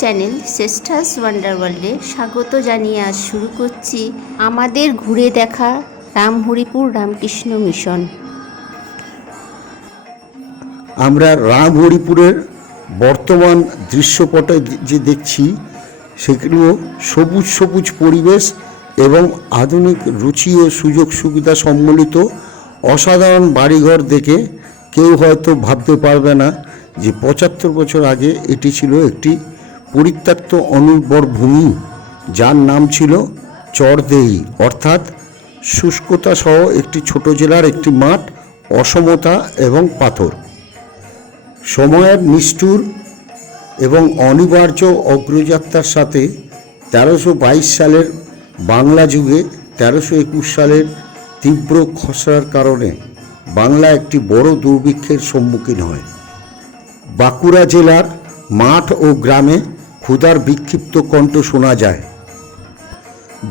Channel শ্রেষ্ঠাস wonder ওয়ার্ল্ডে স্বাগত জানিয়ে আজ শুরু করছি আমাদের ঘুরে দেখা রামহরিপুর রামকৃষ্ণ মিশন। আমরা রামহরিপুরের বর্তমান দৃশ্যপটে যে দেখছি সেগুলো সবুজ সবুজ পরিবেশ এবং আধুনিক রুচি ও সুযোগ সুবিধা সম্বলিত অসাধারণ বাড়িঘর দেখে কেউ হয়তো ভাবতে পারবে না যে ৭৫ বছর আগে এটি ছিল একটি পরিত্যক্ত অনুর্বর ভূমি, যার নাম ছিল চরদেহি, অর্থাৎ শুষ্কতা সহ একটি ছোট জেলার একটি মাঠ, অসমতা এবং পাথর। সময়ের নিষ্ঠুর এবং অনিবার্য অগ্রযাত্রার সাথে ১৩২২ সালের বাংলা যুগে ১৩২১ সালের তীব্র খসড়ার কারণে বাংলা একটি বড় দুর্ভিক্ষের সম্মুখীন হয়। বাঁকুড়া জেলার মাঠ ও গ্রামে ক্ষুধার বিক্ষিপ্ত কণ্ঠ শোনা যায়।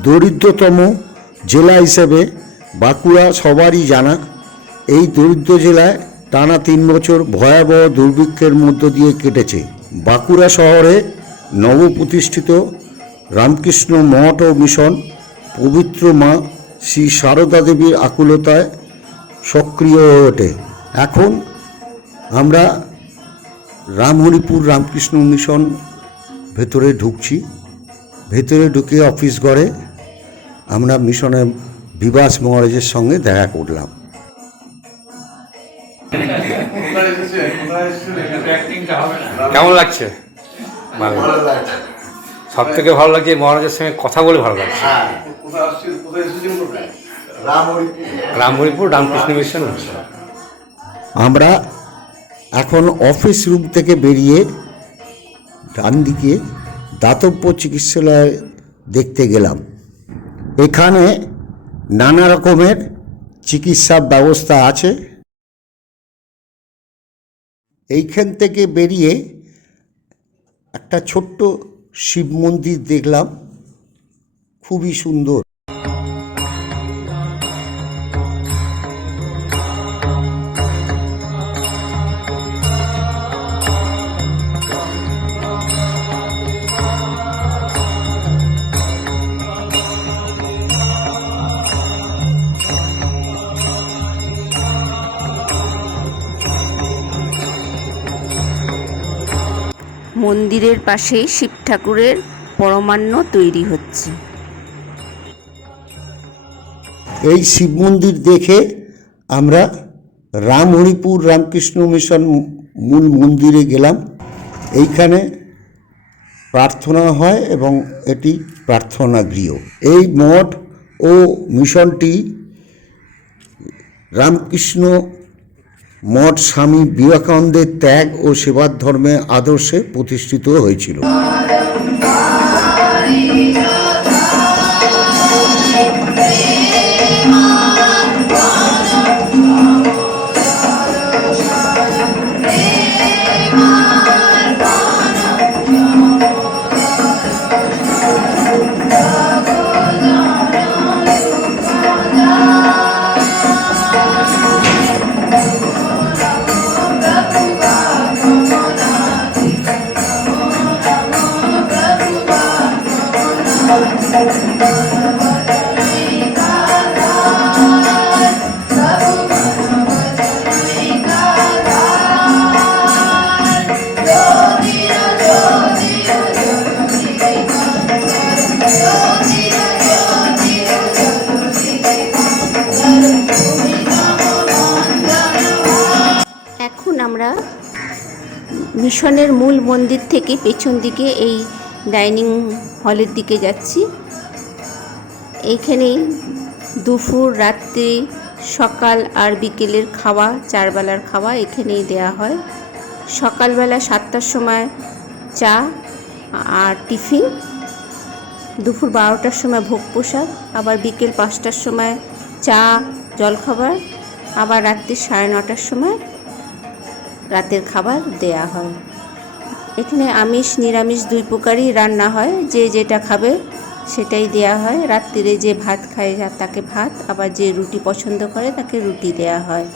দরিদ্রতম জেলা হিসেবে বাঁকুড়া সবারই জানা। এই দরিদ্র জেলায় টানা ৩ বছর ভয়াবহ দুর্ভিক্ষের মধ্য দিয়ে কেটেছে। বাঁকুড়া শহরে নবপ্রতিষ্ঠিত রামকৃষ্ণ মঠ ও মিশন পবিত্র মা শ্রী সারদা দেবীর আকুলতায় সক্রিয় হয়ে ওঠে। এখন আমরা রামহরিপুর রামকৃষ্ণ মিশন ভেতরে ঢুকছি। ভেতরে ঢুকে অফিস ঘরে আমরা মিশনের বিভাস মহারাজের সঙ্গে দেখা করলাম। কেমন লাগছে? সব থেকে ভালো লাগছে মহারাজের সঙ্গে কথা বলে ভালো লাগছে। রামহরিপুর রামকৃষ্ণ মিশন। আমরা এখন অফিস রুম থেকে বেরিয়ে ডান দিকে দাতব্য চিকিৎসালয় দেখতে গেলাম। এখানে নানা রকমের চিকিৎসা ব্যবস্থা আছে। এইখান থেকে বেরিয়ে একটা ছোট্ট শিব মন্দির দেখলাম, খুবই সুন্দর। মন্দিরের পাশেই শিব ঠাকুরের পরমান্ন তৈরি হচ্ছে। এই শিব মন্দির দেখে আমরা রামহরিপুর রামকৃষ্ণ মিশন মূল মন্দিরে গেলাম। এইখানে প্রার্থনা হয় এবং এটি প্রার্থনা গৃহ। এই মঠ ও মিশনটি রামকৃষ্ণ মঠ স্বামী বিবেকানন্দের ত্যাগ ও সেবার ধর্মের আদর্শে প্রতিষ্ঠিত হয়েছিল। এখন আমরা মিশনের মূল মন্দির থেকে পেছন দিকে এই ডাইনিং হলের দিকে যাচ্ছি। এইখানে দুপুর, রাত্রি, সকাল আর বিকেলের খাওয়া, 4 বেলার খাওয়া এখানেই দেয়া হয়। সকালবেলা 7টার সময় চা আর টিফিন, দুপুর 12টার সময় ভোগ প্রসাদ, আবার বিকেল 5টার সময় চা জলখাবার, আবার রাত্রি 9:30টার সময় রাতের খাবার দেয়া হয়। এখানে আমিষ নিরামিষ 2 প্রকারই রান্না হয়, যে যেটা খাবে সেটাই দেয়া হয়। রাত্রিরে যে ভাত খায় তাকে ভাত, আবার যে রুটি পছন্দ করে তাকে রুটি দেয়া হয়।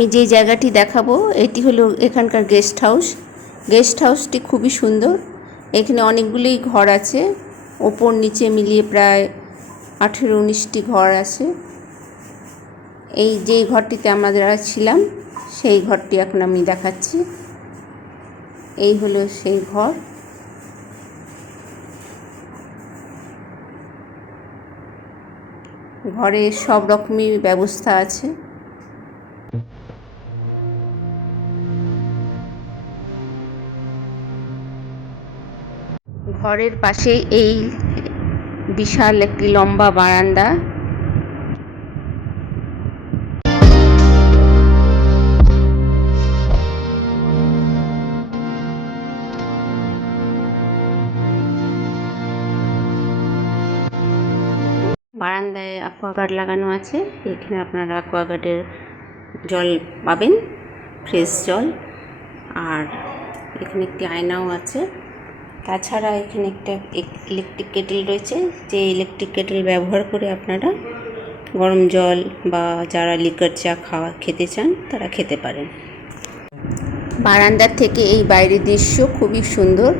আমি যে জায়গাটি দেখাবো এটি হলো এখানকার গেস্ট হাউস। গেস্ট হাউসটি খুবই সুন্দর। এখানে অনেকগুলোই ঘর আছে, ওপর নিচে মিলিয়ে প্রায় 18-19টি ঘর আছে। এই যে ঘরটিতে আমরা ছিলাম সেই ঘরটি এখন আমি দেখাচ্ছি। এই হলো সেই ঘর। ঘরে সব রকমই ব্যবস্থা আছে। ঘরের পাশে এই বিশাল একটি লম্বা বারান্দা। বারান্দায় অ্যাকোয়াগার্ড লাগানো আছে। এখানে আপনারা অ্যাকোয়াগার্ডের জল পাবেন, ফ্রেশ জল। আর এখানে একটি আয়নাও আছে। তাছাড়া এখানে একটা ইলেকট্রিক কেটেল রয়েছে, যে ইলেকট্রিক কেটেল ব্যবহার করে আপনারা গরম জল বা যারা লিকার চা খেতে চান তারা খেতে পারেন। বারান্দার থেকে এই বাইরের দৃশ্য খুবই সুন্দর।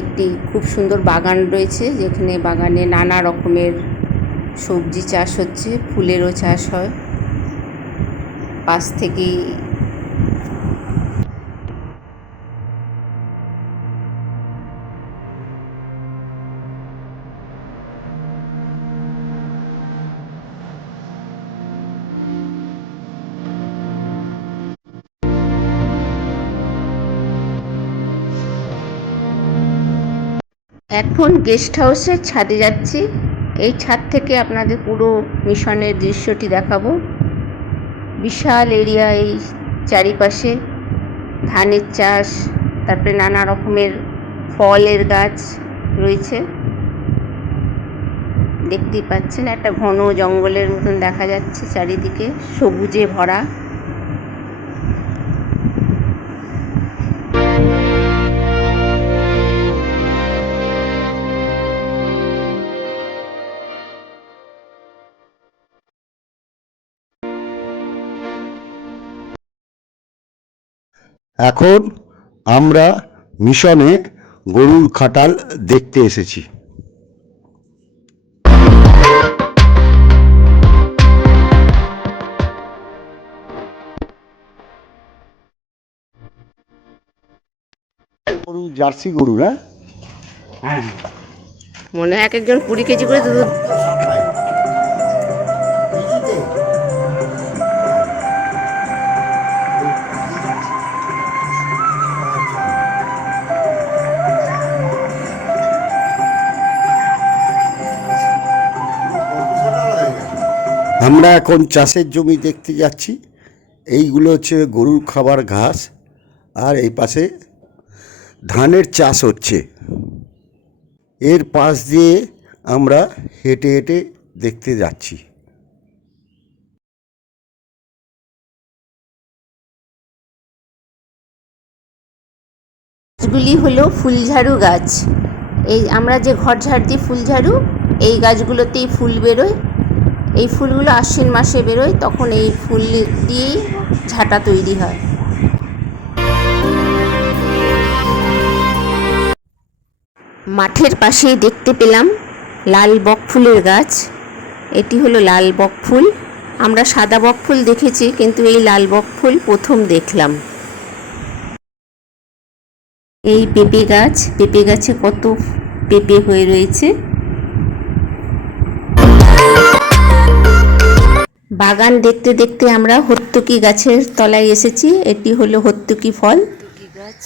একটি খুব সুন্দর বাগান রয়েছে, যেখানে বাগানে নানা রকমের সবজি চাষ হচ্ছে, ফুলেরও চাষ হয়। পাশ থেকেই এখন গেস্ট হাউসের ছাদে যাচ্ছি। এই ছাদ থেকে আপনাদের পুরো মিশনের দৃশ্যটি দেখাবো। বিশাল এরিয়া, এই চারিপাশে ধানের চাষ, তারপরে নানা রকমের ফলের গাছ রয়েছে। দেখতেই পাচ্ছেন একটা ঘন জঙ্গলের মতন দেখা যাচ্ছে, চারিদিকে সবুজে ভরা। এখন আমরা মিশনে গরুর খাটাল দেখতে এসেছি। গরু জার্সি গরু, না? মনে হয় এক একজন 20 কেজি করে দুধ। আমরা এখন চাষের জমি দেখতে যাচ্ছি। এইগুলো হচ্ছে গরুর খাবার ঘাস, আর এই পাশে ধানের চাষ হচ্ছে। এর পাশ দিয়ে আমরা হেঁটে হেঁটে দেখতে যাচ্ছি। গাছগুলি হলো ফুলঝাড়ু গাছ। এই আমরা যে ঘর ঝাড় দিই ফুলঝাড়ু, এই গাছগুলোতেই ফুল বেরোয়। এই ফুলগুলো আশ্বিন মাসে বেরোয়, তখন এই ফুল দিয়েই ঝাঁটা তৈরি হয়। মাঠের পাশেই দেখতে পেলাম লাল বকফুলের গাছ। এটি হলো লাল বকফুল। আমরা সাদা বকফুল দেখেছি, কিন্তু এই লাল বকফুল প্রথম দেখলাম। এই পেঁপে গাছ, পেঁপে গাছে কত পেঁপে হয়ে রয়েছে। বাগান দেখতে দেখতে আমরা হর্তুকি গাছের তলায় এসেছি। এটি হলো হর্তুকি ফল।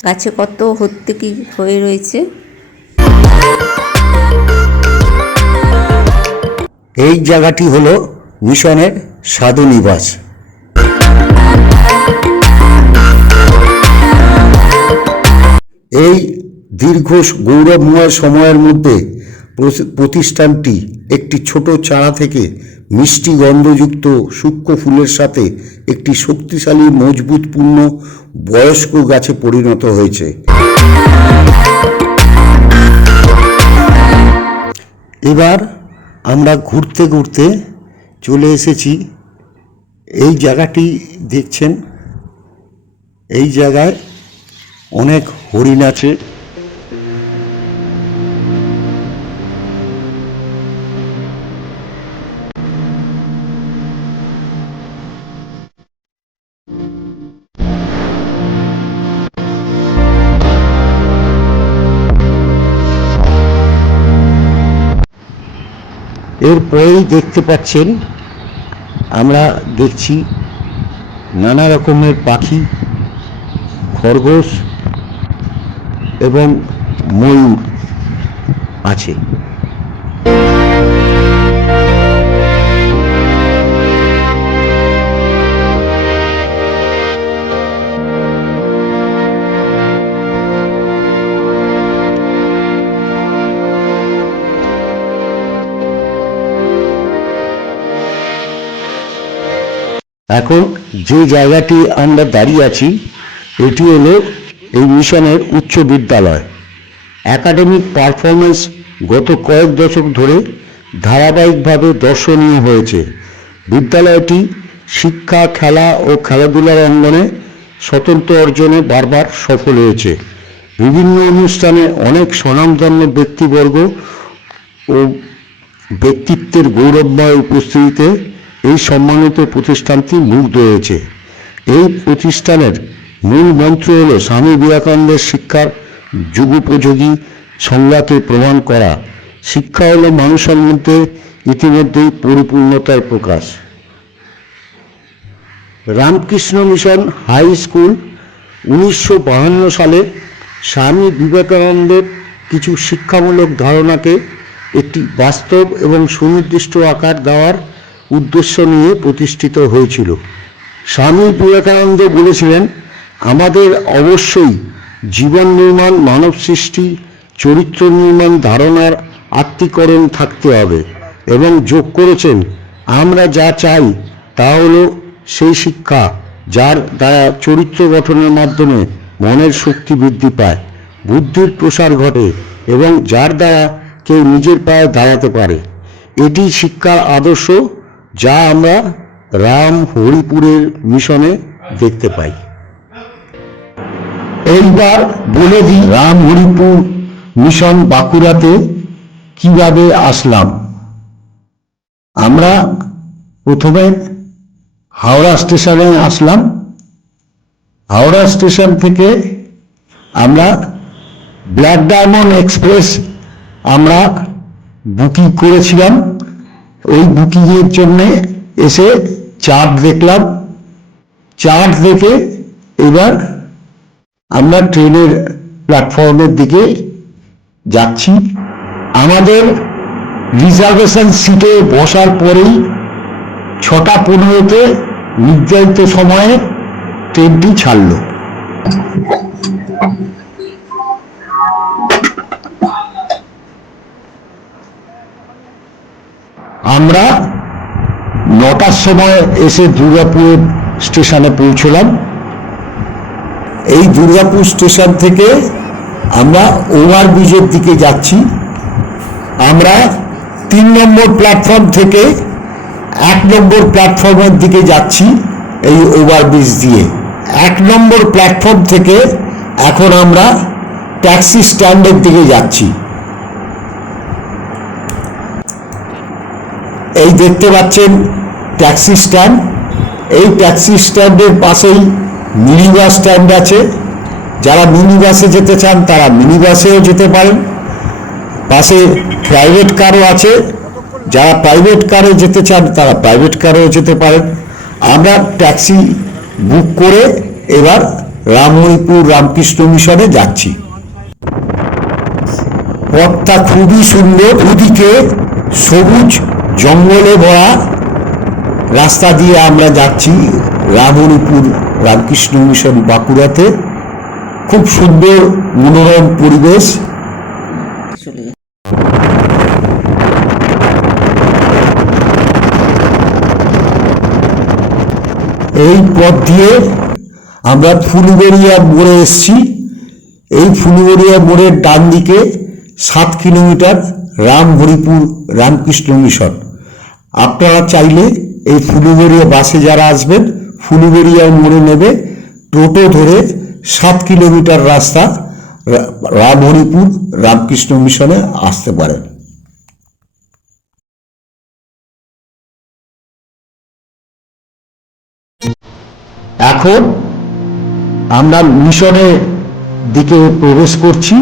গাছে কত হর্তুকি হয়ে রয়েছে। এই জায়গাটি হলো মিশনের সাধু নিবাস। এই দীর্ঘ গৌরবময় সময়ের মধ্যে প্রতিষ্ঠানটি একটি ছোট চারা থেকে মিষ্টি গন্ধযুক্ত সূক্ষ্ম ফুলের সাথে একটি শক্তিশালী মজবুতপূর্ণ বয়স্ক গাছে পরিণত হয়েছে। এবার আমরা ঘুরতে ঘুরতে চলে এসেছি এই জায়গাটি দেখছেন, এই জায়গায় অনেক হরিণ আছে। এরপরেই দেখতে পাচ্ছেন আমরা দেখছি নানা রকমের পাখি, খরগোশ এবং ময়ূর আছে। এখন যে জায়গাটি আমরা দাঁড়িয়ে আছি এটি হলো এই মিশনের উচ্চ বিদ্যালয়। একাডেমিক পারফরমেন্স গত কয়েক দশক ধরে ধারাবাহিকভাবে দর্শনীয় হয়েছে। বিদ্যালয়টি শিক্ষা, খেলা ও খেলাধুলার অঙ্গনে স্বতন্ত্র অর্জনে বারবার সফল হয়েছে। বিভিন্ন অনুষ্ঠানে অনেক স্বনামধন্য ব্যক্তিবর্গ ও ব্যক্তিত্বের গৌরবময় উপস্থিতিতে এই সম্মানিত প্রতিষ্ঠানটি মুগ্ধ হয়েছে। এই প্রতিষ্ঠানের মূল মন্ত্র হল স্বামী বিবেকানন্দের শিক্ষার যুগোপযোগী সংজ্ঞাকে প্রমাণ করা। শিক্ষা হল মানুষের মধ্যে ইতিমধ্যেই পরিপূর্ণতার প্রকাশ। রামকৃষ্ণ মিশন হাই স্কুল 1952 সালে স্বামী বিবেকানন্দের কিছু শিক্ষামূলক ধারণাকে একটি বাস্তব এবং সুনির্দিষ্ট আকার দেওয়ার উদ্দেশ্য নিয়ে প্রতিষ্ঠিত হয়েছিল। স্বামী বিবেকানন্দ বলেছিলেন, আমাদের অবশ্যই জীবন নির্মাণ, মানব সৃষ্টি, চরিত্র নির্মাণ ধারণার আত্মীকরণ থাকতে হবে, এবং যোগ করেছেন, আমরা যা চাই তা হলো সেই শিক্ষা যার দ্বারা চরিত্র গঠনের মাধ্যমে মনের শক্তি বৃদ্ধি পায়, বুদ্ধির প্রসার ঘটে এবং যার দ্বারা কেউ নিজের পায়ে দাঁড়াতে পারে। এটি শিক্ষার আদর্শ যা আমরা রাম হরিপুরের মিশনে দেখতে পাই। এইবার বলে দিই রাম হরিপুর মিশন বাঁকুড়াতে কিভাবে আসলাম। আমরা প্রথমে হাওড়া স্টেশনে আসলাম। হাওড়া স্টেশন থেকে আমরা ব্ল্যাক ডায়মন্ড এক্সপ্রেস আমরা বুকিং করেছিলাম। ওই বুকিংয়ের জন্যে এসে চার্ট দেখলাম। চার্ট দেখে এবার আমরা ট্রেনের প্ল্যাটফর্মের দিকে যাচ্ছি। আমাদের রিজার্ভেশন সিটে বসার পরেই 6:15 নির্ধারিত সময়ে ট্রেনটি ছাড়ল। আমরা 9টার সময় এসে দুর্গাপুর স্টেশনে পৌঁছলাম। এই দুর্গাপুর স্টেশন থেকে আমরা ওভারব্রিজের দিকে যাচ্ছি। আমরা 3 নম্বর প্ল্যাটফর্ম থেকে 1 নম্বর প্ল্যাটফর্মের দিকে যাচ্ছি এই ওভারব্রিজ দিয়ে। 1 নম্বর প্ল্যাটফর্ম থেকে এখন আমরা ট্যাক্সি স্ট্যান্ডের দিকে যাচ্ছি। এই দেখতে পাচ্ছেন ট্যাক্সি স্ট্যান্ড। এই ট্যাক্সি স্ট্যান্ডের পাশেই মিনি বাস স্ট্যান্ড আছে। যারা মিনি বাসে যেতে চান তারা মিনি বাসেও যেতে পারেন। পাশে প্রাইভেট কারও আছে, যারা প্রাইভেট কারে যেতে চান তারা প্রাইভেট কারেও যেতে পারেন। আমরা ট্যাক্সি বুক করে এবার রামহরিপুর রামকৃষ্ণ মিশনে যাচ্ছি। পথটা খুবই সুন্দর, দুদিকে সবুজ জঙ্গলে ভরা রাস্তা দিয়ে আমরা যাচ্ছি রামহরিপুর রামকৃষ্ণ মিশন বাঁকুড়াতে। খুব সুন্দর মনোরম পরিবেশ। এই পথ দিয়ে আমরা ফুলবেড়িয়া মোড়ে এসেছি। এই ফুলবেড়িয়া মোড়ের ডান দিকে 7 কিলোমিটার রামহরিপুর রামকৃষ্ণ মিশন। আপনারা চাইলে এই ফুলুবেড়িয়া বাসে যারা আসবেন ফুলুবেড়িয়া মোড়ে নেবে, টোটো ধরে 7 কিলোমিটার রাস্তা রামহরিপুর রামকৃষ্ণ মিশনে আসতে পারেন। এখন আমরা মিশনের দিকে প্রবেশ করছি।